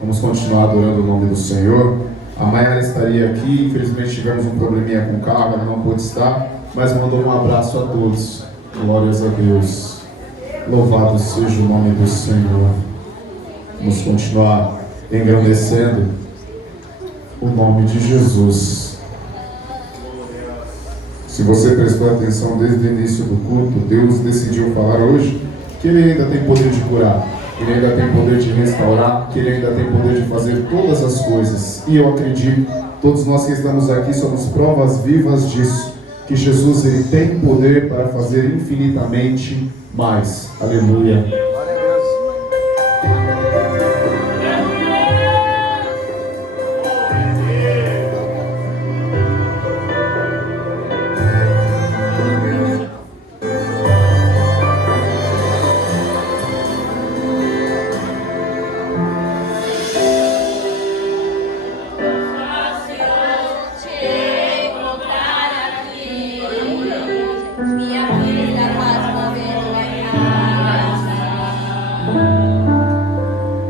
Vamos continuar adorando o nome do Senhor. A Mayara estaria aqui, infelizmente tivemos um probleminha com o carro, ela não pôde estar, mas mandou um abraço a todos. Glórias a Deus. Louvado seja o nome do Senhor. Vamos continuar engrandecendo o nome de Jesus. Se você prestou atenção desde o início do culto, Deus decidiu falar hoje que Ele ainda tem poder de curar, que Ele ainda tem poder de restaurar, que Ele ainda tem poder de fazer todas as coisas. E eu acredito, todos nós que estamos aqui somos provas vivas disso, que Jesus Ele tem poder para fazer infinitamente mais. Aleluia.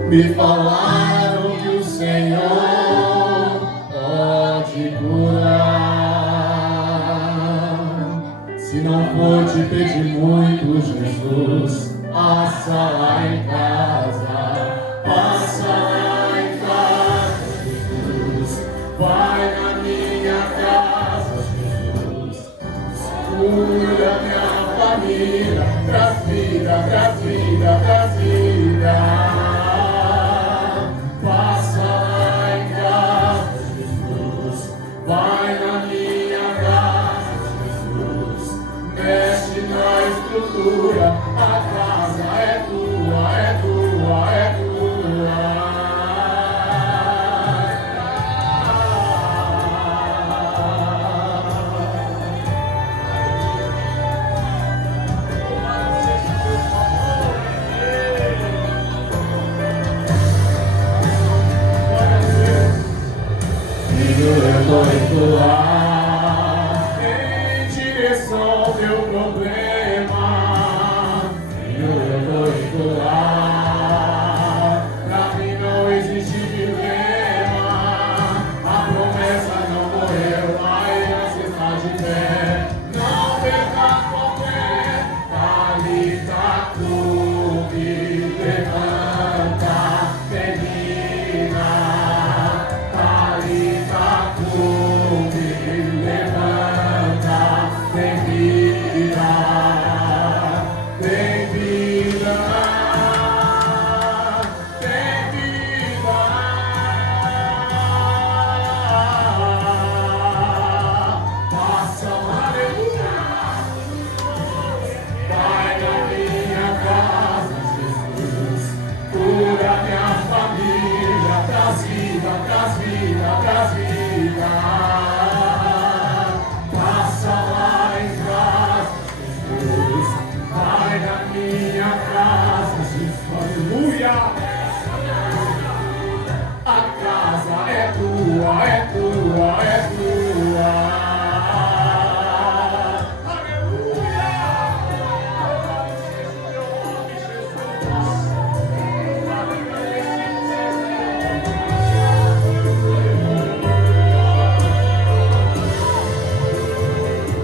Me falaram que o Senhor pode curar. Se não for te pedir muito, Jesus, passa lá em casa, passa lá em casa, Jesus. Vai na minha casa, Jesus. Cura minha família, traz vida, traz vida, traz vida. Vai na minha casa, Jesus, mexe na estrutura, a casa é tua, é tua, é tua. Filho, eu vou entoar em direção ao teu problema. Filho, eu vou entoar, pra mim não existe dilema. A promessa não morreu, a herança está de pé. Não perca a fé, Talita cumi, levanta, menina.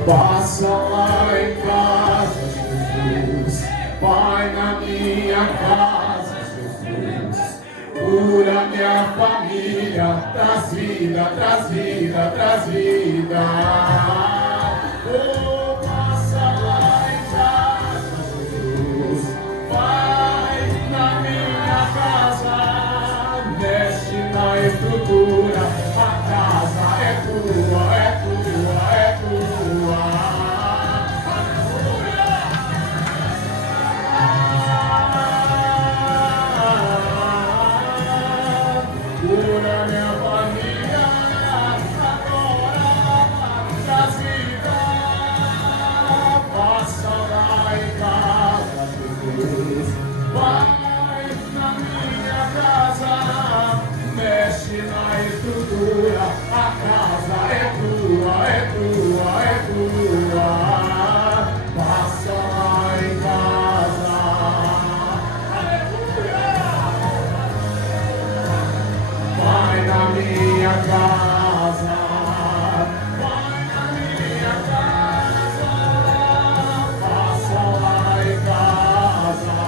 Passa lá em casa, Jesus. Vai na minha casa, Jesus. Cura minha família. Traz vida, traz vida, traz vida. Oh, passa lá em casa, Jesus. Vai na minha casa. Mexe na estrutura. A casa é tua, é tua, é tua. Cura minha família, agora traz vida. Passa lá em casa, Jesus. Vai na minha casa, mexe na estrutura. A casa é tua, é tua, é tua. Passa lá em casa. Aleluia! na minha casa, vai na minha casa, faça lá em casa,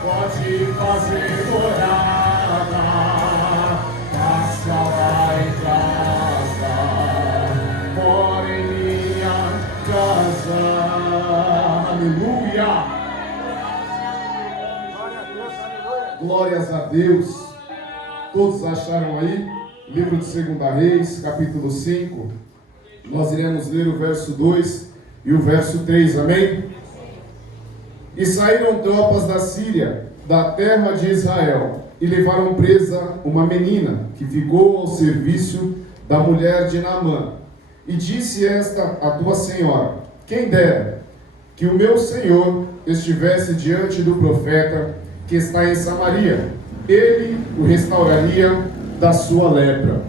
pode fazer morada, faça lá em casa, mora em minha casa, aleluia. Glórias a Deus. Todos acharam aí? Livro de 2 Reis, capítulo 5. Nós iremos ler o verso 2 e o verso 3, amém? E saíram tropas da Síria, da terra de Israel, e levaram presa uma menina, que ficou ao serviço da mulher de Naamã. E disse esta a tua senhora: quem dera que o meu senhor estivesse diante do profeta que está em Samaria, ele o restauraria da sua lepra.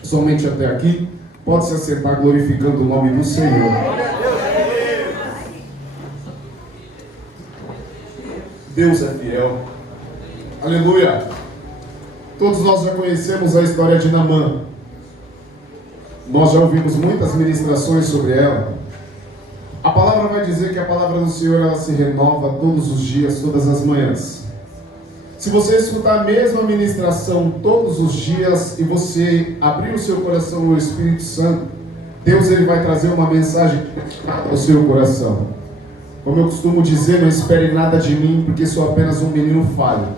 Somente até aqui. Pode se assentar glorificando o nome do Senhor. Deus é fiel. Aleluia. Todos nós já conhecemos a história de Naamã. Nós já ouvimos muitas ministrações sobre ela. A palavra vai dizer que a palavra do Senhor, ela se renova todos os dias, todas as manhãs. Se você escutar a mesma ministração todos os dias e você abrir o seu coração ao Espírito Santo, Deus ele vai trazer uma mensagem ao seu coração. Como eu costumo dizer, não espere nada de mim, porque sou apenas um menino falho.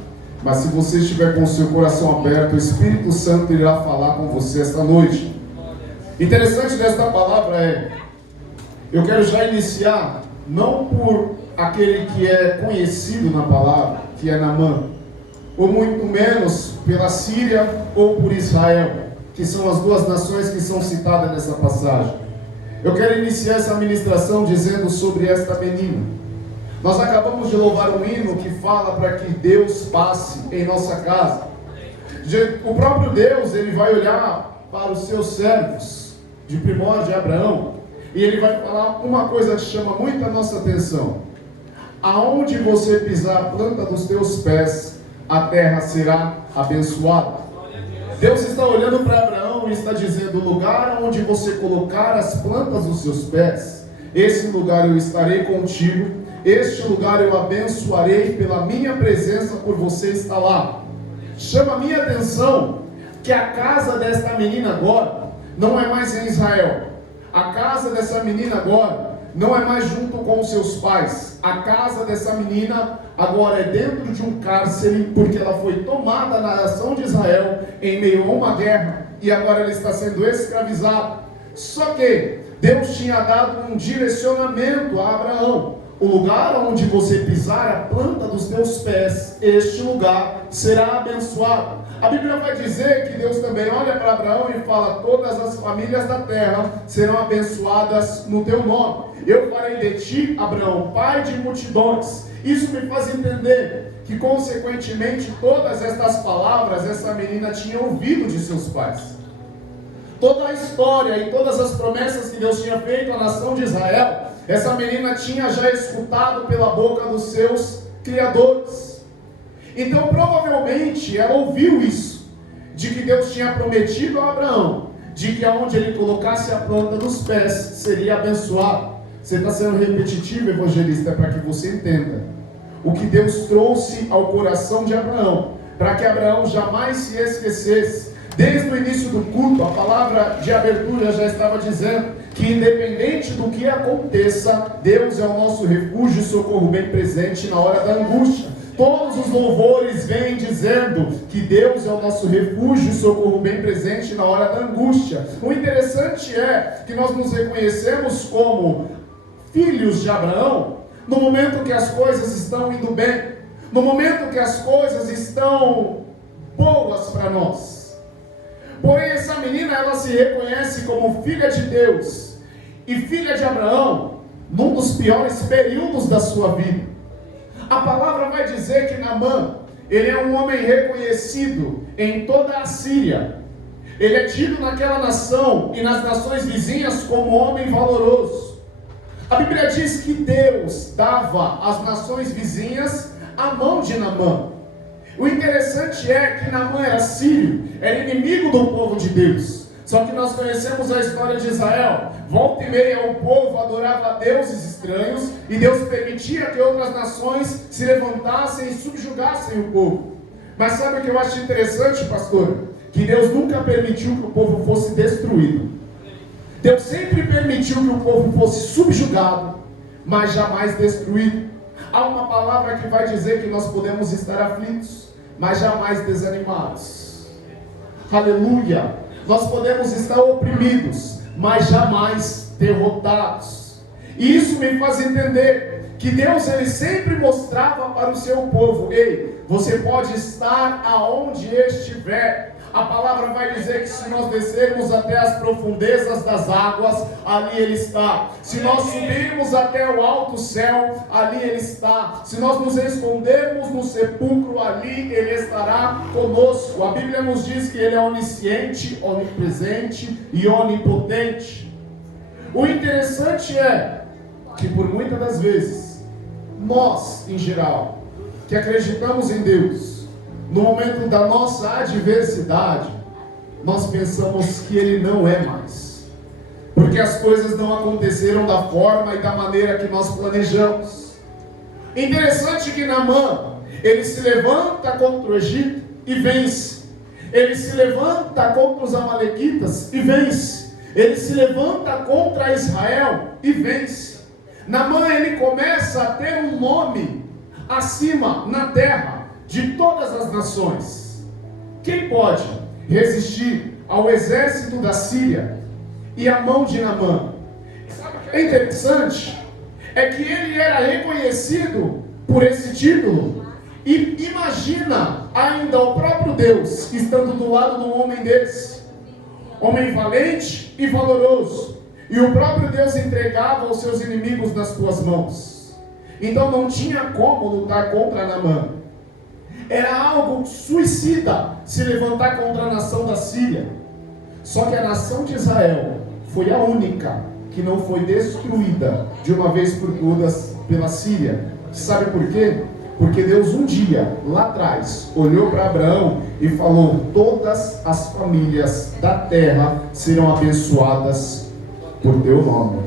Mas se você estiver com o seu coração aberto, o Espírito Santo irá falar com você esta noite. Interessante desta palavra é, eu quero já iniciar, não por aquele que é conhecido na palavra, que é Naamã, ou muito menos pela Síria ou por Israel, que são as duas nações que são citadas nessa passagem. Eu quero iniciar essa ministração dizendo sobre esta menina. Nós acabamos de louvar um hino que fala para que Deus passe em nossa casa. O próprio Deus, ele vai olhar para os seus servos, de primórdio Abraão, e ele vai falar uma coisa que chama muito a nossa atenção: aonde você pisar a planta dos teus pés, a terra será abençoada. Deus está olhando para Abraão e está dizendo: o lugar onde você colocar as plantas dos seus pés, esse lugar eu estarei contigo, este lugar eu abençoarei pela minha presença, por você estar lá. Chama a minha atenção que a casa desta menina agora não é mais em Israel. A casa dessa menina agora não é mais junto com os seus pais. A casa dessa menina agora é dentro de um cárcere, porque ela foi tomada na nação de Israel em meio a uma guerra, e agora ela está sendo escravizada. Só que Deus tinha dado um direcionamento a Abraão: o lugar onde você pisar a planta dos teus pés, este lugar será abençoado. A Bíblia vai dizer que Deus também olha para Abraão e fala: todas as famílias da terra serão abençoadas no teu nome. Eu farei de ti, Abraão, pai de multidões. Isso me faz entender que, consequentemente, todas estas palavras essa menina tinha ouvido de seus pais. Toda a história e todas as promessas que Deus tinha feito à nação de Israel, essa menina tinha já escutado pela boca dos seus criadores. Então, provavelmente, ela ouviu isso, de que Deus tinha prometido a Abraão, de que aonde ele colocasse a planta dos pés, seria abençoado. Você está sendo repetitivo, evangelista, é para que você entenda o que Deus trouxe ao coração de Abraão, para que Abraão jamais se esquecesse. Desde o início do culto, a palavra de abertura já estava dizendo que, independente do que aconteça, Deus é o nosso refúgio e socorro bem presente na hora da angústia. Todos os louvores vêm dizendo que Deus é o nosso refúgio e socorro bem presente na hora da angústia. O interessante é que nós nos reconhecemos como filhos de Abraão no momento que as coisas estão indo bem, no momento que as coisas estão boas para nós. Porém, essa menina, ela se reconhece como filha de Deus e filha de Abraão num dos piores períodos da sua vida. A palavra vai dizer que Naamã, ele é um homem reconhecido em toda a Síria. Ele é tido naquela nação e nas nações vizinhas como homem valoroso. A Bíblia diz que Deus dava às nações vizinhas a mão de Naamã. O interessante é que Naamã era sírio, era inimigo do povo de Deus. Só que nós conhecemos a história de Israel. Volta e meia o povo adorava deuses estranhos e Deus permitia que outras nações se levantassem e subjugassem o povo. Mas sabe o que eu acho interessante, pastor? Que Deus nunca permitiu que o povo fosse destruído. Deus sempre permitiu que o povo fosse subjugado, mas jamais destruído. Há uma palavra que vai dizer que nós podemos estar aflitos, mas jamais desanimados. Aleluia! Nós podemos estar oprimidos, mas jamais derrotados. E isso me faz entender que Deus, ele sempre mostrava para o seu povo: ei, você pode estar aonde estiver. A palavra vai dizer que se nós descermos até as profundezas das águas, ali Ele está. Se nós subirmos até o alto céu, ali Ele está. Se nós nos escondermos no sepulcro, ali Ele estará conosco. A Bíblia nos diz que Ele é onisciente, onipresente e onipotente. O interessante é que por muitas das vezes, nós, em geral, que acreditamos em Deus, no momento da nossa adversidade, nós pensamos que Ele não é mais, porque as coisas não aconteceram da forma e da maneira que nós planejamos. Interessante que Naamã, ele se levanta contra o Egito e vence. Ele se levanta contra os amalequitas e vence. Ele se levanta contra Israel e vence. Naamã, ele começa a ter um nome acima na terra de todas as nações. Quem pode resistir ao exército da Síria e à mão de Naamã? É interessante, é que ele era reconhecido por esse título. E imagina ainda o próprio Deus estando do lado de um homem desse, homem valente e valoroso, e o próprio Deus entregava os seus inimigos nas suas mãos. Então não tinha como lutar contra Naamã. Era algo suicida se levantar contra a nação da Síria. Só que a nação de Israel foi a única que não foi destruída de uma vez por todas pela Síria. Sabe por quê? Porque Deus um dia, lá atrás, olhou para Abraão e falou: todas as famílias da terra serão abençoadas por teu nome.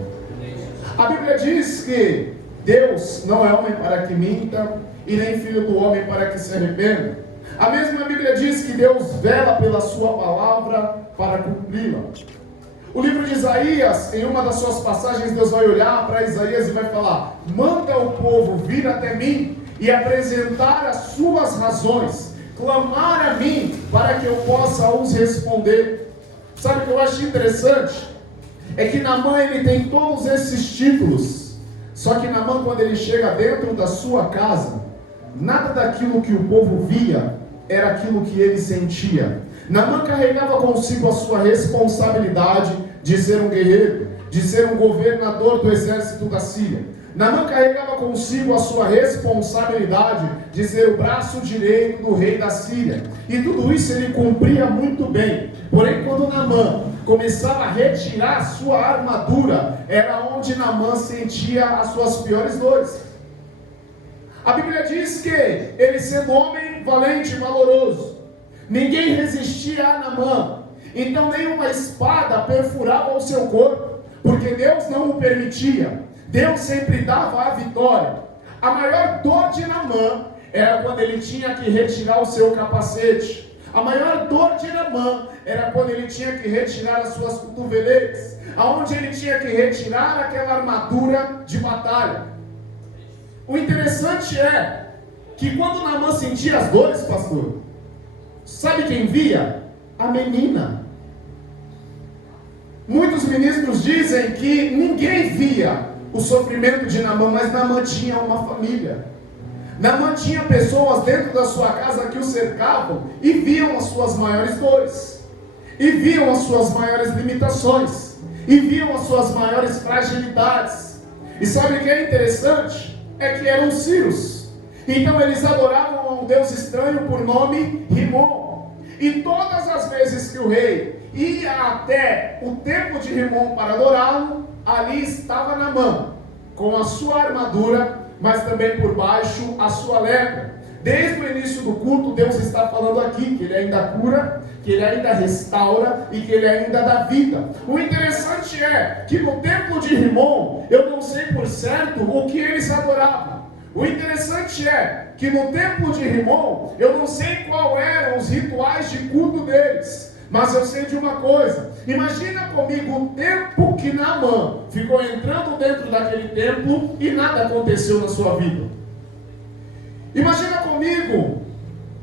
A Bíblia diz que Deus não é homem para que minta, e nem filho do homem para que se arrependa. A mesma Bíblia diz que Deus vela pela sua palavra para cumpri-la. O livro de Isaías, em uma das suas passagens, Deus vai olhar para Isaías e vai falar: manda o povo vir até mim e apresentar as suas razões, clamar a mim para que eu possa os responder. Sabe o que eu acho interessante? É que Naamã, ele tem todos esses títulos, só que Naamã, quando ele chega dentro da sua casa, nada daquilo que o povo via era aquilo que ele sentia. Naamã carregava consigo a sua responsabilidade de ser um guerreiro, de ser um governador do exército da Síria. Naamã carregava consigo a sua responsabilidade de ser o braço direito do rei da Síria. E tudo isso ele cumpria muito bem. Porém, quando Naamã começava a retirar a sua armadura, era onde Naamã sentia as suas piores dores. A Bíblia diz que ele, sendo homem valente e valoroso, ninguém resistia a Naamã. Então nenhuma espada perfurava o seu corpo, porque Deus não o permitia. Deus sempre dava a vitória. A maior dor de Naamã era quando ele tinha que retirar o seu capacete. A maior dor de Naamã era quando ele tinha que retirar as suas cotoveleiras, aonde ele tinha que retirar aquela armadura de batalha. O interessante é que quando Naamã sentia as dores, pastor, sabe quem via? A menina. Muitos ministros dizem que ninguém via o sofrimento de Naamã, mas Naamã tinha uma família. Naamã tinha pessoas dentro da sua casa que o cercavam e viam as suas maiores dores, e viam as suas maiores limitações, e viam as suas maiores fragilidades. E sabe o que é interessante? É que eram sírios. Então eles adoravam a um Deus estranho por nome Rimon. E todas as vezes que o rei ia até o templo de Rimon para adorá-lo, ali estava Naamã, com a sua armadura, mas também por baixo a sua lepra. Desde o início do culto, Deus está falando aqui que Ele ainda cura, que Ele ainda restaura e que Ele ainda dá vida. O interessante é que no templo de Rimon, eu não sei por certo o que eles adoravam. O interessante é que no templo de Rimon, eu não sei qual eram os rituais de culto deles, mas eu sei de uma coisa. Imagina comigo o tempo que Naamã ficou entrando dentro daquele templo e nada aconteceu na sua vida. Imagina comigo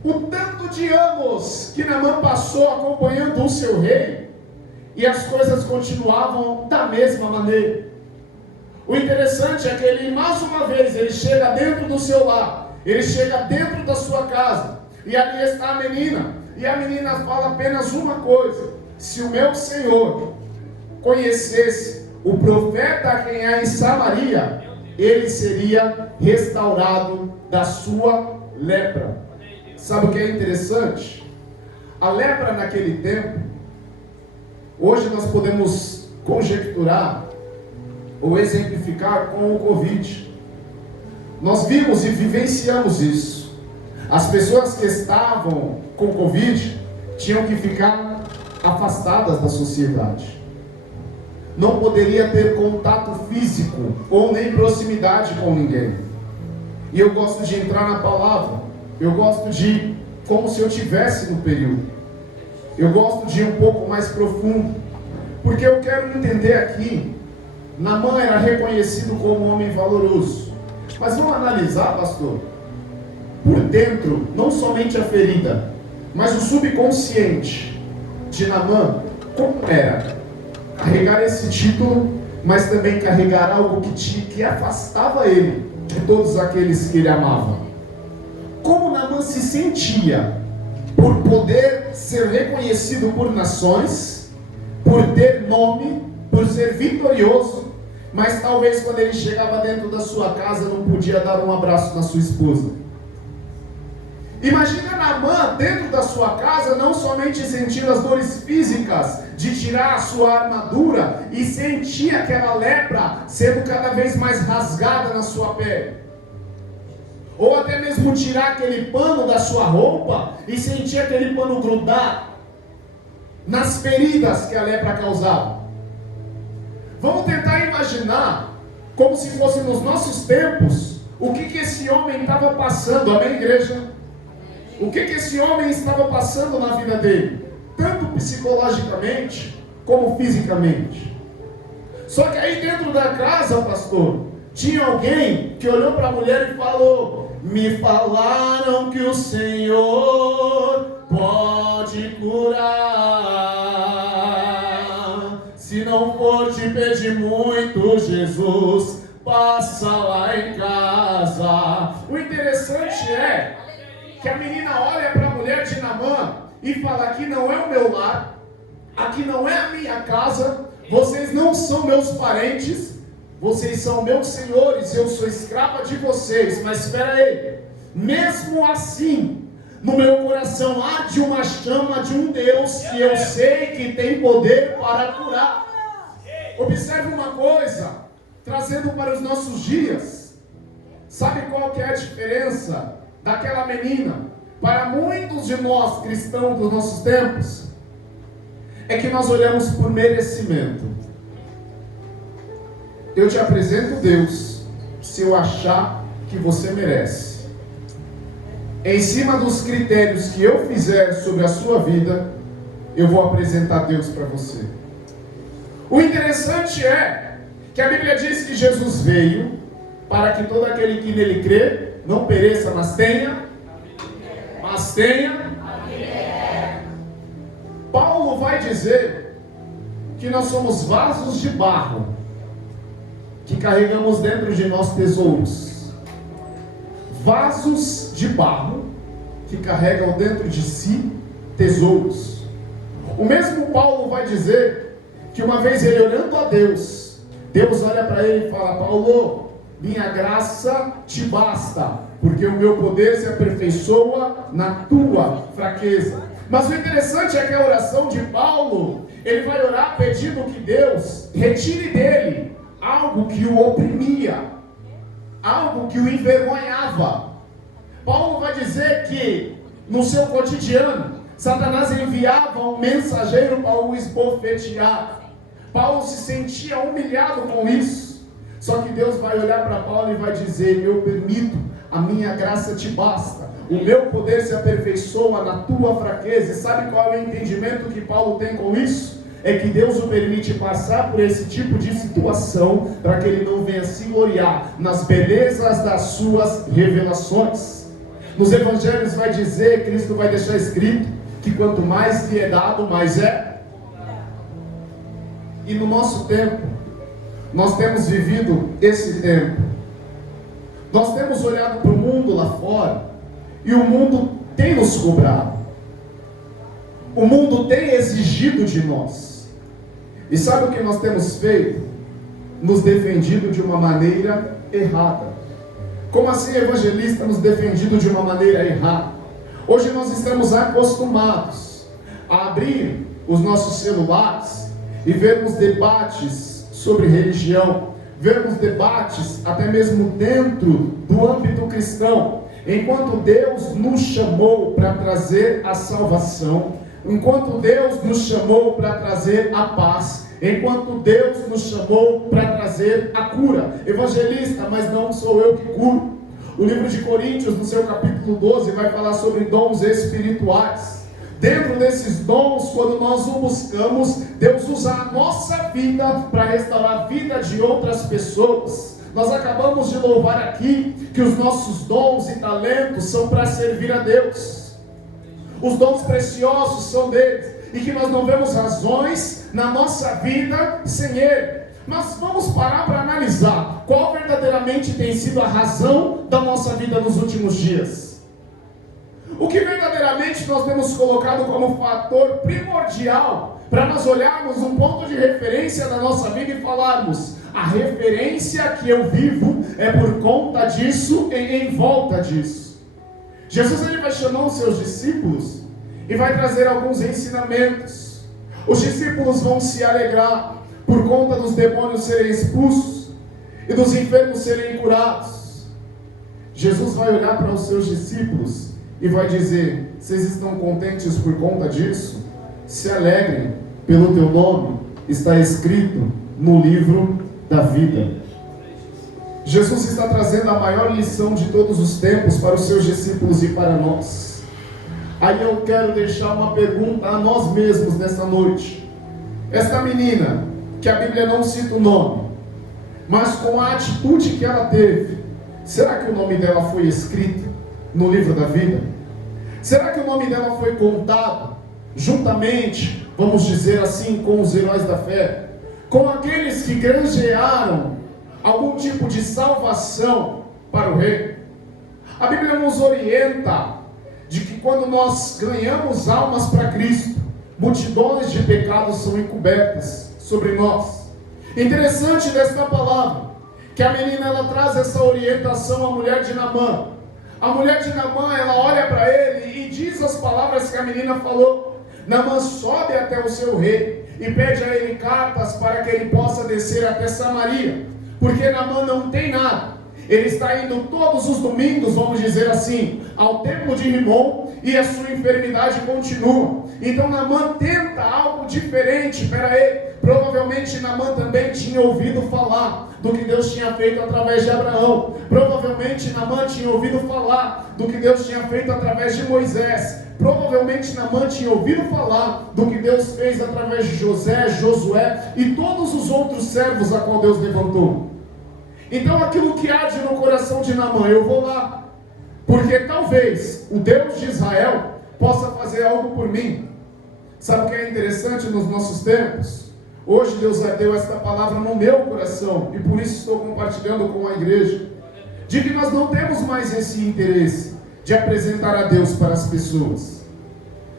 o tanto de anos que Naamã passou acompanhando o seu rei e as coisas continuavam da mesma maneira. O interessante é que ele, mais uma vez, ele chega dentro do seu lar, ele chega dentro da sua casa, e ali está a menina, e a menina fala apenas uma coisa: se o meu Senhor conhecesse o profeta a quem há em Samaria, ele seria restaurado da sua lepra. Sabe o que é interessante? A lepra naquele tempo, hoje nós podemos conjecturar ou exemplificar com o Covid. Nós vimos e vivenciamos isso. As pessoas que estavam com Covid tinham que ficar afastadas da sociedade. Não poderia ter contato físico ou nem proximidade com ninguém. E eu gosto de entrar na palavra. Eu gosto de ir como se eu estivesse no período. Eu gosto de ir um pouco mais profundo, porque eu quero entender aqui. Naamã era reconhecido como um homem valoroso. Mas vamos analisar, pastor, por dentro, não somente a ferida, mas o subconsciente de Naamã, como era carregar esse título, mas também carregar algo que afastava ele de todos aqueles que ele amava. Como Naamã se sentia por poder ser reconhecido por nações, por ter nome, por ser vitorioso, mas talvez quando ele chegava dentro da sua casa não podia dar um abraço na sua esposa. Imagina Naamã dentro da sua casa, não somente sentindo as dores físicas de tirar a sua armadura e sentir aquela lepra sendo cada vez mais rasgada na sua pele, ou até mesmo tirar aquele pano da sua roupa e sentir aquele pano grudar nas feridas que a lepra causava. Vamos tentar imaginar, como se fosse nos nossos tempos, o que esse homem estava passando, amém, igreja? O que esse homem estava passando na vida dele, tanto psicologicamente como fisicamente. Só que aí dentro da casa, pastor, tinha alguém que olhou para a mulher e falou: me falaram que o Senhor pode curar. Se não for te pedir muito, Jesus, passa lá em casa. O interessante é que a menina olha para a mulher de Naamã e fala: aqui não é o meu lar, aqui não é a minha casa, vocês não são meus parentes, vocês são meus senhores, eu sou escrava de vocês. Mas espera aí, mesmo assim, no meu coração arde uma chama de um Deus que eu sei que tem poder para curar. Observe uma coisa, trazendo para os nossos dias. Sabe qual que é a diferença daquela menina para muitos de nós cristãos dos nossos tempos? É que nós olhamos por merecimento. Eu te apresento Deus se eu achar que você merece. Em cima dos critérios que eu fizer sobre a sua vida, eu vou apresentar Deus para você. O interessante é que a Bíblia diz que Jesus veio para que todo aquele que nele crê não pereça, mas tenha. Paulo vai dizer que nós somos vasos de barro que carregamos dentro de nós tesouros. Vasos de barro que carregam dentro de si tesouros. O mesmo Paulo vai dizer que uma vez ele olhando a Deus, Deus olha para ele e fala: Paulo, minha graça te basta, porque o meu poder se aperfeiçoa na tua fraqueza. Mas o interessante é que a oração de Paulo, ele vai orar pedindo que Deus retire dele algo que o oprimia, algo que o envergonhava. Paulo vai vai dizer que no seu cotidiano, Satanás enviava um mensageiro para o esbofetear. Paulo se sentia humilhado com isso. Só que Deus vai olhar para Paulo e vai dizer: eu permito, a minha graça te basta. O meu poder se aperfeiçoa na tua fraqueza. E sabe qual é o entendimento que Paulo tem com isso? É que Deus o permite passar por esse tipo de situação para que ele não venha se gloriar nas belezas das suas revelações. Nos evangelhos vai dizer, Cristo vai deixar escrito, que quanto mais lhe é dado, mais é. E no nosso tempo, nós temos vivido esse tempo. Nós temos olhado para o mundo lá fora, e o mundo tem nos cobrado. O mundo tem exigido de nós. E sabe o que nós temos feito? Nos defendido de uma maneira errada. Como assim, evangelista, nos defendido de uma maneira errada? Hoje nós estamos acostumados a abrir os nossos celulares e vermos debates sobre religião, vermos debates até mesmo dentro do âmbito cristão, enquanto Deus nos chamou para trazer a salvação, enquanto Deus nos chamou para trazer a paz, enquanto Deus nos chamou para trazer a cura. Evangelista, mas não sou eu que curo. O livro de Coríntios, no seu capítulo 12, vai falar sobre dons espirituais. Dentro desses dons, quando nós o buscamos, Deus usa a nossa vida para restaurar a vida de outras pessoas. Nós acabamos de louvar aqui que os nossos dons e talentos são para servir a Deus. Os dons preciosos são deles, e que nós não vemos razões na nossa vida sem Ele. Mas vamos parar para analisar qual verdadeiramente tem sido a razão da nossa vida nos últimos dias. O que verdadeiramente nós temos colocado como fator primordial para nós olharmos um ponto de referência da nossa vida e falarmos: a referência que eu vivo é por conta disso e em volta disso. Jesus, ele vai chamar os seus discípulos e vai trazer alguns ensinamentos. Os discípulos vão se alegrar por conta dos demônios serem expulsos e dos enfermos serem curados. Jesus vai olhar para os seus discípulos e vai dizer: vocês estão contentes por conta disso? Se alegrem, pelo teu nome está escrito no livro da vida. Jesus está trazendo a maior lição de todos os tempos para os seus discípulos e para nós. Aí eu quero deixar uma pergunta a nós mesmos nessa noite. Esta menina, que a Bíblia não cita o nome, mas com a atitude que ela teve, será que o nome dela foi escrito no livro da vida? Será que o nome dela foi contado juntamente, vamos dizer assim, com os heróis da fé, com aqueles que granjearam algum tipo de salvação para o rei? A Bíblia nos orienta de que quando nós ganhamos almas para Cristo, multidões de pecados são encobertas sobre nós. Interessante desta palavra, que a menina ela traz essa orientação à mulher de Naamã. A mulher de Naamã, ela olha para ele e diz as palavras que a menina falou. Naamã sobe até o seu rei e pede a ele cartas para que ele possa descer até Samaria, porque Naamã não tem nada. Ele está indo todos os domingos, vamos dizer assim, ao templo de Rimon, e a sua enfermidade continua. Então Naamã tenta algo diferente. Provavelmente Naamã também tinha ouvido falar do que Deus tinha feito através de Abraão. Provavelmente Naamã tinha ouvido falar do que Deus tinha feito através de Moisés. Provavelmente Naamã tinha ouvido falar do que Deus fez através de José, Josué e todos os outros servos a qual Deus levantou. Então aquilo que arde no coração de Naamã: eu vou lá, porque talvez o Deus de Israel possa fazer algo por mim. Sabe o que é interessante nos nossos tempos? Hoje Deus deu esta palavra no meu coração, e por isso estou compartilhando com a igreja, de que nós não temos mais esse interesse de apresentar a Deus para as pessoas.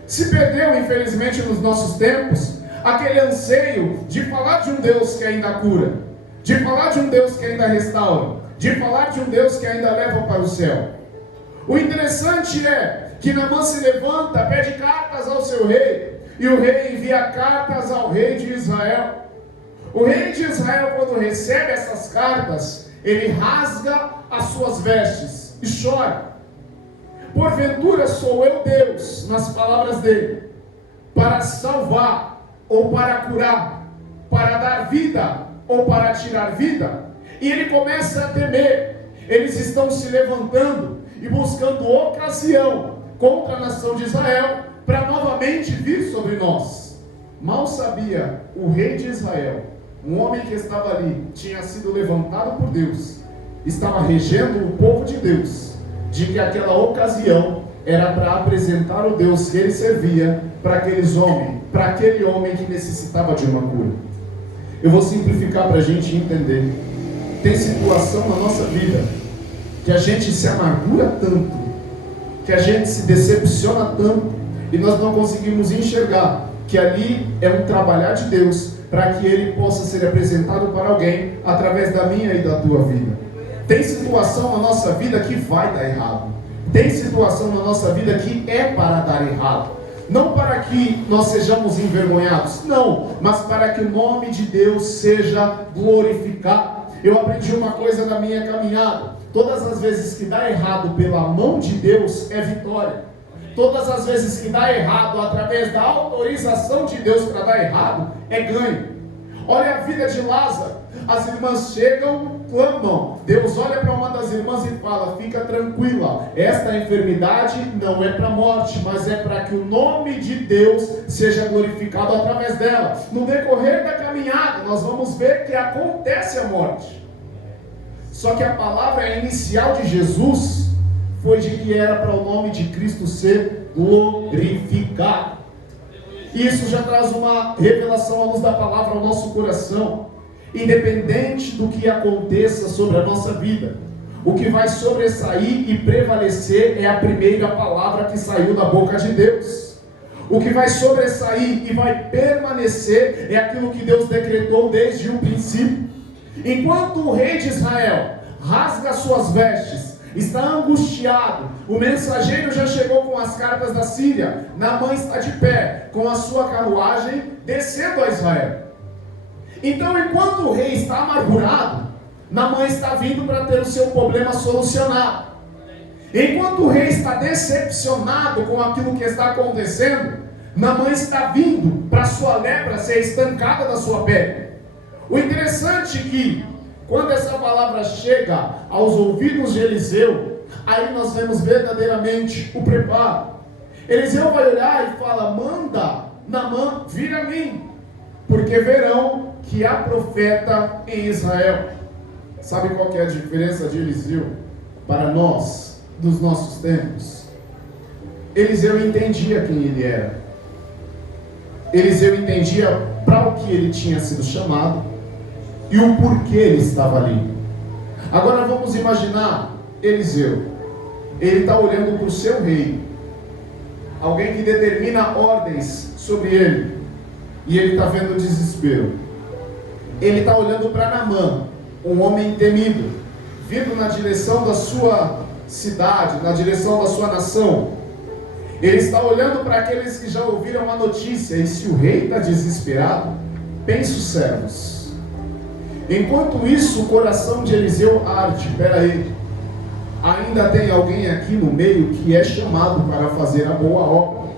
Se perdeu, infelizmente, nos nossos tempos, aquele anseio de falar de um Deus que ainda cura, de falar de um Deus que ainda restaura, de falar de um Deus que ainda leva para o céu. O interessante é que Naamã se levanta, pede cartas ao seu rei, e o rei envia cartas ao rei de Israel. O rei de Israel, quando recebe essas cartas, ele rasga as suas vestes e chora. porventura sou eu Deus, nas palavras dele, para salvar ou para curar, para dar vida ou para tirar vida? E ele começa a temer. Eles estão se levantando e buscando ocasião contra a nação de Israel para novamente vir sobre nós. Mal sabia o rei de Israel, um homem que estava ali, tinha sido levantado por Deus, estava regendo o povo de Deus, de que aquela ocasião era para apresentar o Deus que ele servia para aqueles homens, para aquele homem que necessitava de uma cura. Eu vou simplificar para a gente entender. Tem situação na nossa vida que a gente se amargura tanto, que a gente se decepciona tanto, e nós não conseguimos enxergar que ali é um trabalhar de Deus para que ele possa ser apresentado para alguém através da minha e da tua vida. Tem situação na nossa vida que vai dar errado. Tem situação na nossa vida que é para dar errado. Não para que nós sejamos envergonhados, não, mas para que o nome de Deus seja glorificado. Eu aprendi uma coisa na minha caminhada: todas as vezes que dá errado pela mão de Deus é vitória. Todas as vezes que dá errado através da autorização de Deus para dar errado é ganho. Olha a vida de Lázaro. As irmãs chegam, clamam. Deus olha para uma das irmãs e fala: fica tranquila, esta enfermidade não é para a morte, mas é para que o nome de Deus seja glorificado através dela. No decorrer da caminhada nós vamos ver que acontece a morte. Só que a palavra inicial de Jesus foi de que era para o nome de Cristo ser glorificado. Isso já traz uma revelação à luz da palavra ao nosso coração. Independente do que aconteça sobre a nossa vida, o que vai sobressair e prevalecer é a primeira palavra que saiu da boca de Deus. O que vai sobressair e vai permanecer é aquilo que Deus decretou desde o princípio. Enquanto o rei de Israel rasga suas vestes, está angustiado, o mensageiro já chegou com as cartas da Síria, Naamã está de pé, com a sua carruagem, descendo a Israel. Então, enquanto o rei está amargurado, Naamã está vindo para ter o seu problema solucionado. Enquanto o rei está decepcionado com aquilo que está acontecendo, Naamã está vindo para a sua lepra ser estancada da sua pele. O interessante é que, quando essa palavra chega aos ouvidos de Eliseu, aí nós vemos verdadeiramente o preparo. Eliseu vai olhar e fala: manda Naamã vir a mim, porque verão que há profeta em Israel. Sabe qual que é a diferença de Eliseu para nós, dos nossos tempos? Eliseu entendia quem ele era. Eliseu entendia para o que ele tinha sido chamado e o porquê ele estava ali. Agora vamos imaginar Eliseu. Ele está olhando para o seu rei, alguém que determina ordens sobre ele, e ele está vendo desespero. Ele está olhando para Naamã, um homem temido, vindo na direção da sua cidade, na direção da sua nação. Ele está olhando para aqueles que já ouviram a notícia, e se o rei está desesperado, pense os servos. Enquanto isso, o coração de Eliseu arde. Espera aí, ainda tem alguém aqui no meio que é chamado para fazer a boa obra.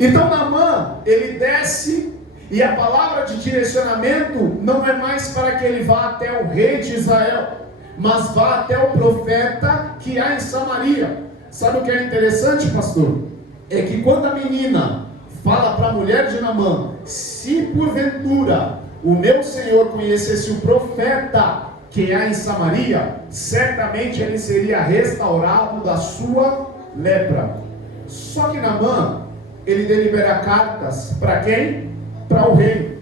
Então Naamã, ele desce, e a palavra de direcionamento não é mais para que ele vá até o rei de Israel, mas vá até o profeta que há em Samaria. Sabe o que é interessante, pastor? É que quando a menina fala para a mulher de Naamã: se porventura o meu senhor conhecesse o profeta que há em Samaria, certamente ele seria restaurado da sua lepra. Só que Naamã, ele delibera cartas para quem? Para o rei.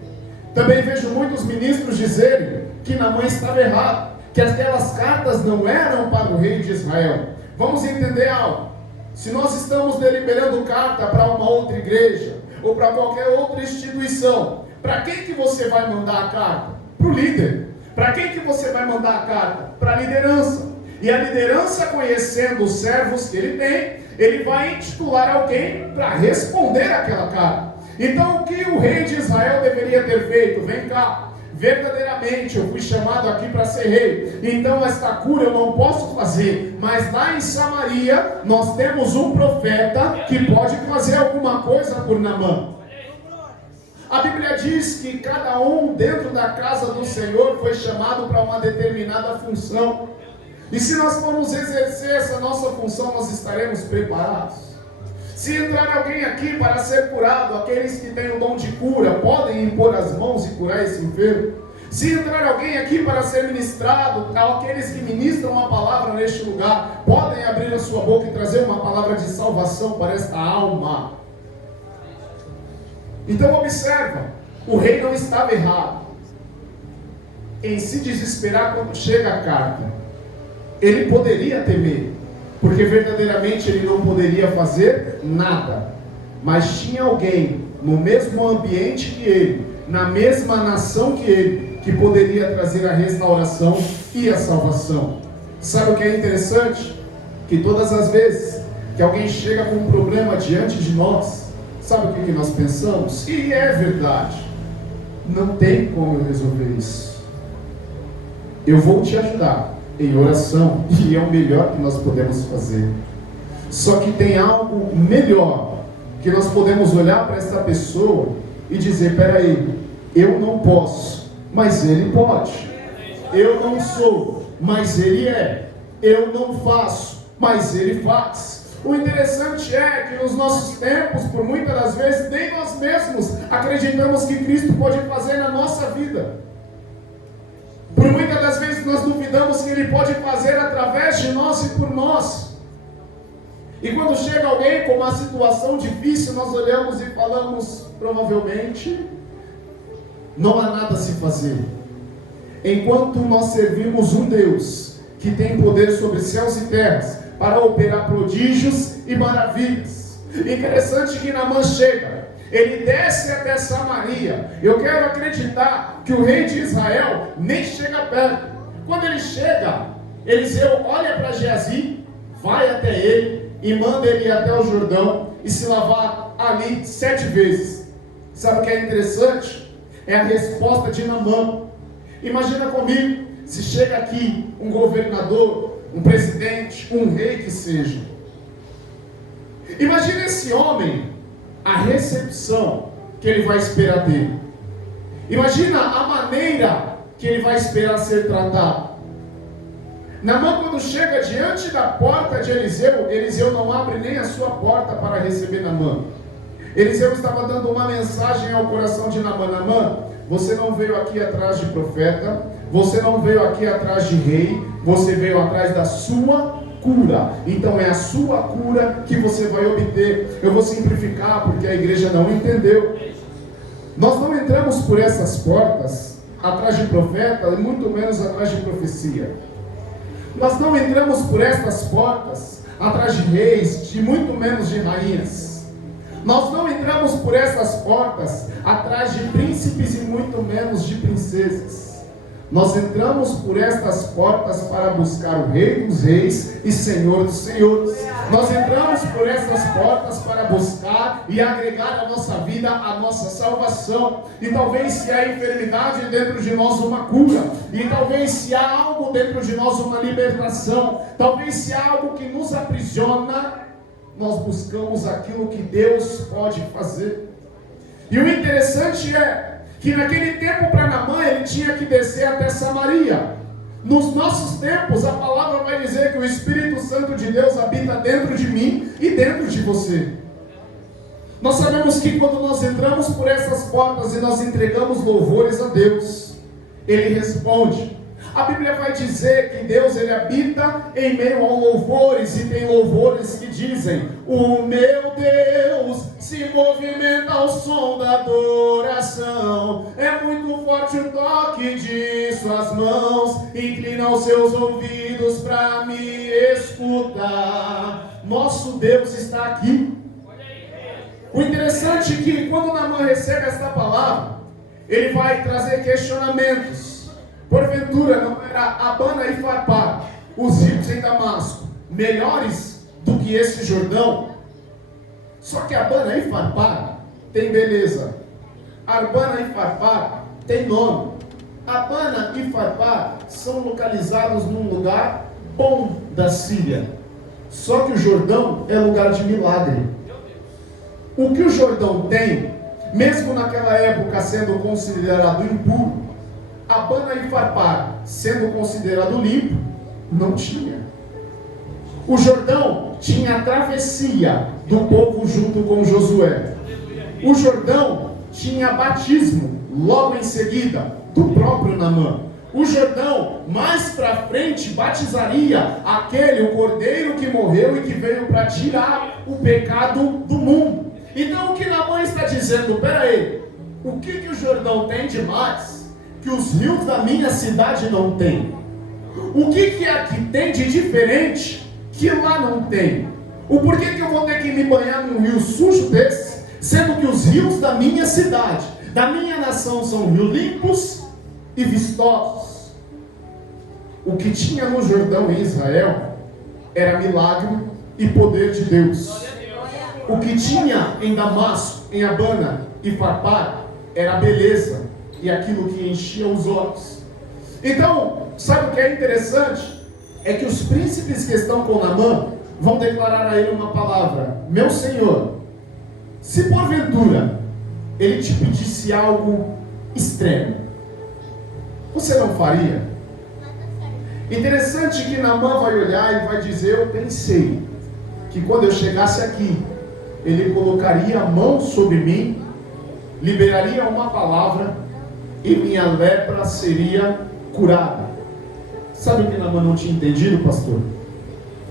Também vejo muitos ministros dizerem que Naamã estava errado, que aquelas cartas não eram para o rei de Israel. Vamos entender algo: se nós estamos deliberando carta para uma outra igreja ou para qualquer outra instituição, para quem que você vai mandar a carta? Para o líder. Para quem que você vai mandar a carta? Para a liderança. E a liderança, conhecendo os servos que ele tem, ele vai intitular alguém para responder aquela carta. Então o que o rei de Israel deveria ter feito? Vem cá, verdadeiramente eu fui chamado aqui para ser rei, então esta cura eu não posso fazer, mas lá em Samaria nós temos um profeta que pode fazer alguma coisa por Naamã. A Bíblia diz que cada um dentro da casa do Senhor foi chamado para uma determinada função, e se nós formos exercer essa nossa função, nós estaremos preparados. Se entrar alguém aqui para ser curado, aqueles que têm o dom de cura podem impor as mãos e curar esse enfermo. Se entrar alguém aqui para ser ministrado, aqueles que ministram a palavra neste lugar podem abrir a sua boca e trazer uma palavra de salvação para esta alma. Então observa, o rei não estava errado em se desesperar quando chega a carta. Ele poderia temer, porque verdadeiramente ele não poderia fazer nada, mas tinha alguém no mesmo ambiente que ele, na mesma nação que ele, que poderia trazer a restauração e a salvação. Sabe o que é interessante? Que todas as vezes que alguém chega com um problema diante de nós, sabe o que nós pensamos? E é verdade, não tem como eu resolver isso. Eu vou te ajudar em oração, e é o melhor que nós podemos fazer. Só que tem algo melhor, que nós podemos olhar para essa pessoa e dizer: peraí, eu não posso, mas ele pode. Eu não sou, mas ele é. Eu não faço, mas ele faz. O interessante é que nos nossos tempos, por muitas das vezes, nem nós mesmos acreditamos que Cristo pode fazer na nossa vida. Por muitas das vezes nós duvidamos que Ele pode fazer através de nós e por nós. E quando chega alguém com uma situação difícil, nós olhamos e falamos: provavelmente não há nada a se fazer. Enquanto nós servimos um Deus que tem poder sobre céus e terras para operar prodígios e maravilhas. Interessante que Naamã chega, ele desce até Samaria. Eu quero acreditar que o rei de Israel nem chega perto. Quando ele chega, Eliseu olha para Geazi, vai até ele e manda ele ir até o Jordão e se lavar ali 7 vezes. Sabe o que é interessante? É a resposta de Naamã. Imagina comigo, se chega aqui um governador, um presidente, um rei que seja. Imagina esse homem, a recepção que ele vai esperar dele. Imagina a maneira que ele vai esperar ser tratado. Naamã, quando chega diante da porta de Eliseu, Eliseu não abre nem a sua porta para receber Naamã. Eliseu estava dando uma mensagem ao coração de Naamã: Naamã, você não veio aqui atrás de profeta, você não veio aqui atrás de rei, você veio atrás da sua cura. Então é a sua cura que você vai obter. Eu vou simplificar porque a igreja não entendeu. Nós não entramos por essas portas atrás de profeta e muito menos atrás de profecia. Nós não entramos por essas portas atrás de reis, de muito menos de rainhas. Nós não entramos por essas portas atrás de príncipes e muito menos de princesas. Nós entramos por estas portas para buscar o Rei dos Reis e Senhor dos Senhores. Nós entramos por estas portas para buscar e agregar à nossa vida a nossa salvação. E talvez se há enfermidade dentro de nós, uma cura. E talvez se há algo dentro de nós, uma libertação. Talvez se há algo que nos aprisiona, nós buscamos aquilo que Deus pode fazer. E o interessante é que naquele tempo, para Naamã, ele tinha que descer até Samaria. Nos nossos tempos, a palavra vai dizer que o Espírito Santo de Deus habita dentro de mim e dentro de você. Nós sabemos que quando nós entramos por essas portas e nós entregamos louvores a Deus, Ele responde. A Bíblia vai dizer que Deus, Ele habita em meio a louvores, e tem louvores que dizem: o meu Deus se movimenta ao som da adoração, é muito forte o toque de suas mãos, inclina os seus ouvidos para me escutar. Nosso Deus está aqui. O interessante é que quando Naamã recebe esta palavra, ele vai trazer questionamentos. Porventura não era Abana e Farpar, os rios em Damasco, melhores do que esse Jordão? Só que Abana e Farpar tem beleza, Abana e Farpar tem nome, Abana e Farpar são localizados num lugar bom da Síria. Só que o Jordão é lugar de milagre. O que o Jordão tem, mesmo naquela época sendo considerado impuro, Abana e Farpar sendo considerado limpo, não tinha. O Jordão tinha a travessia do povo junto com Josué. O Jordão tinha batismo logo em seguida do próprio Naamã. O Jordão mais para frente batizaria aquele, o cordeiro que morreu e que veio para tirar o pecado do mundo. Então o que Naamã está dizendo? Peraí, o que o Jordão tem de mais que os rios da minha cidade não têm? O que aqui tem de diferente que lá não tem? O porquê que eu vou ter que me banhar num rio sujo desse, sendo que os rios da minha cidade, da minha nação, são rios limpos e vistosos? O que tinha no Jordão em Israel era milagre e poder de Deus. O que tinha em Damasco, em Abana e Farpar, era beleza e aquilo que enchia os olhos. Então, sabe o que é interessante? É que os príncipes que estão com Naamã vão declarar a ele uma palavra: meu senhor, se porventura ele te pedisse algo extremo, você não faria? Interessante que Naamã vai olhar e vai dizer: eu pensei que quando eu chegasse aqui, ele colocaria a mão sobre mim, liberaria uma palavra e minha lepra seria curada. Sabe o que Naamã não tinha entendido, pastor?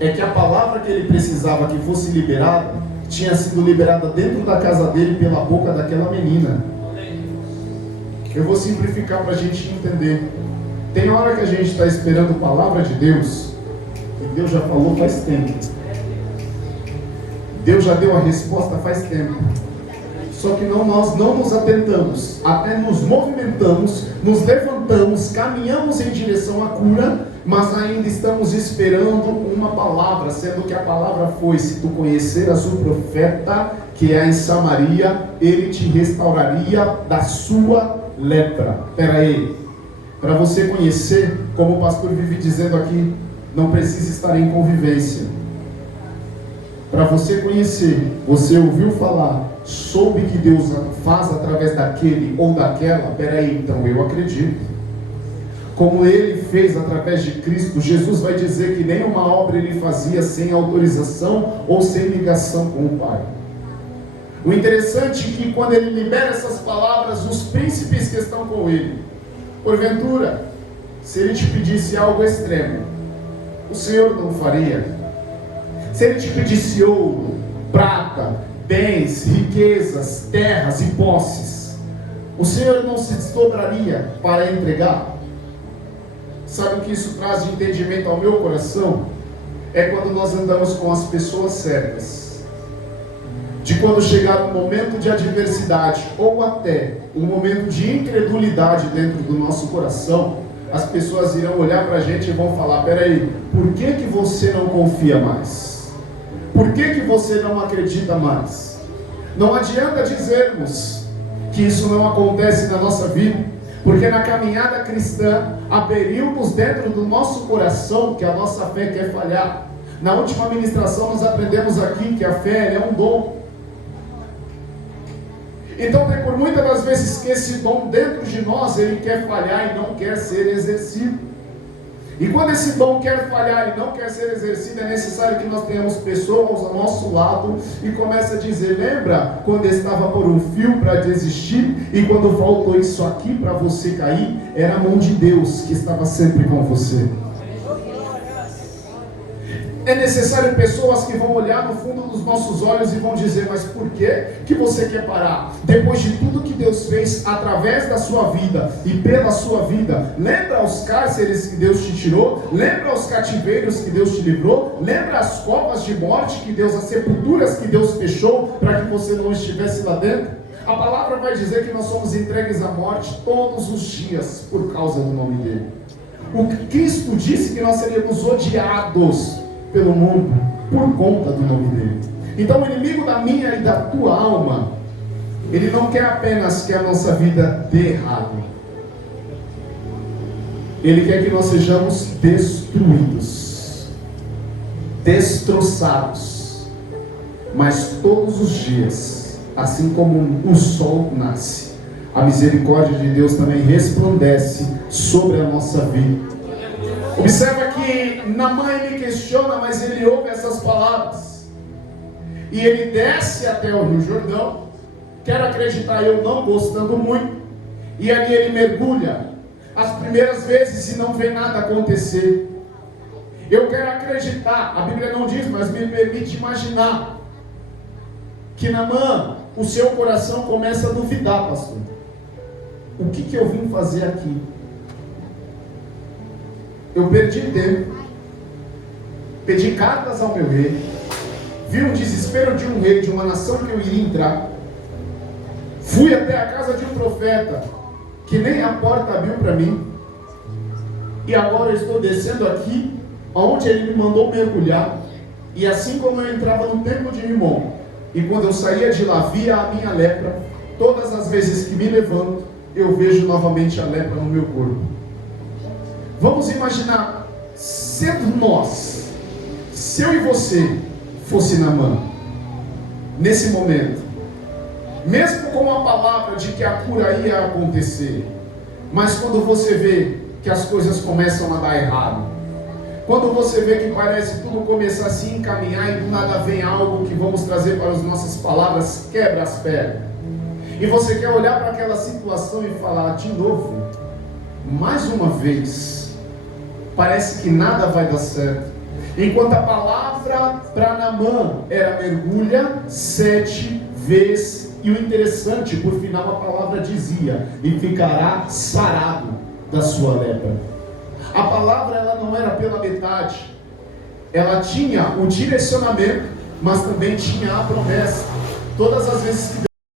É que a palavra que ele precisava que fosse liberada, tinha sido liberada dentro da casa dele pela boca daquela menina. Eu vou simplificar para a gente entender. Tem hora que a gente está esperando a palavra de Deus, e Deus já falou faz tempo. Deus já deu a resposta faz tempo. Só que nós não nos atentamos, até nos movimentamos, nos levantamos, caminhamos em direção à cura, mas ainda estamos esperando uma palavra, sendo que a palavra foi: se tu conheceras o profeta que é em Samaria, ele te restauraria da sua lepra. Espera aí, para você conhecer, como o pastor vive dizendo aqui, não precisa estar em convivência. Para você conhecer, você ouviu falar, soube que Deus faz através daquele ou daquela, peraí, então eu acredito. Como ele fez através de Cristo, Jesus vai dizer que nenhuma obra ele fazia sem autorização ou sem ligação com o Pai. O interessante é que quando ele libera essas palavras, os príncipes que estão com ele, porventura, se ele te pedisse algo extremo, o Senhor não faria? Se ele te pedisse ouro, prata, bens, riquezas, terras e posses, o Senhor não se desdobraria para entregar? Sabe o que isso traz de entendimento ao meu coração? É quando nós andamos com as pessoas certas. De quando chegar um momento de adversidade, ou até um momento de incredulidade dentro do nosso coração, as pessoas irão olhar para a gente e vão falar: peraí, por que você não confia mais? Por que você não acredita mais? Não adianta dizermos que isso não acontece na nossa vida, porque na caminhada cristã há períodos dentro do nosso coração que a nossa fé quer falhar. Na última ministração nós aprendemos aqui que a fé é um dom. Então tem por muitas das vezes que esse dom dentro de nós ele quer falhar e não quer ser exercido. E quando esse dom quer falhar e não quer ser exercido, é necessário que nós tenhamos pessoas ao nosso lado e comece a dizer: lembra quando estava por um fio para desistir e quando faltou isso aqui para você cair? Era a mão de Deus que estava sempre com você. É necessário pessoas que vão olhar no fundo dos nossos olhos e vão dizer: mas por que você quer parar? Depois de tudo que Deus fez através da sua vida e pela sua vida, lembra os cárceres que Deus te tirou? Lembra os cativeiros que Deus te livrou? Lembra as covas de morte que Deus, as sepulturas que Deus fechou para que você não estivesse lá dentro? A palavra vai dizer que nós somos entregues à morte todos os dias por causa do nome dele. O Cristo disse que nós seríamos odiados pelo mundo por conta do nome dele. Então o inimigo da minha e da tua alma, ele não quer apenas que a nossa vida dê errado. Ele quer que nós sejamos destruídos, destroçados. Mas todos os dias, assim como o sol nasce, a misericórdia de Deus também resplandece sobre a nossa vida. Observa que Naamã ele questiona, mas ele ouve essas palavras. E ele desce até o Rio Jordão. Quero acreditar, eu não gostando muito. E ali ele mergulha as primeiras vezes e não vê nada acontecer. Eu quero acreditar, a Bíblia não diz, mas me permite imaginar, que Naamã, o seu coração começa a duvidar, pastor. O que eu vim fazer aqui? Eu perdi tempo, pedi cartas ao meu rei, vi um desespero de um rei, de uma nação que eu iria entrar, fui até a casa de um profeta, que nem a porta abriu para mim, e agora eu estou descendo aqui, onde ele me mandou mergulhar, e assim como eu entrava no templo de Rimon, e quando eu saía de lá, via a minha lepra, todas as vezes que me levanto, eu vejo novamente a lepra no meu corpo. Vamos imaginar, sendo nós, se eu e você fosse Naamã, nesse momento, mesmo com a palavra de que a cura ia acontecer, mas quando você vê que as coisas começam a dar errado, quando você vê que parece tudo começar a se encaminhar e do nada vem algo que vamos trazer para as nossas palavras, quebra as pernas, e você quer olhar para aquela situação e falar de novo, mais uma vez, parece que nada vai dar certo. Enquanto a palavra para Naamã era mergulha 7 vezes. E o interessante, por final a palavra dizia, e ficará sarado da sua lepra. A palavra ela não era pela metade. Ela tinha o direcionamento, mas também tinha a promessa. Todas as vezes que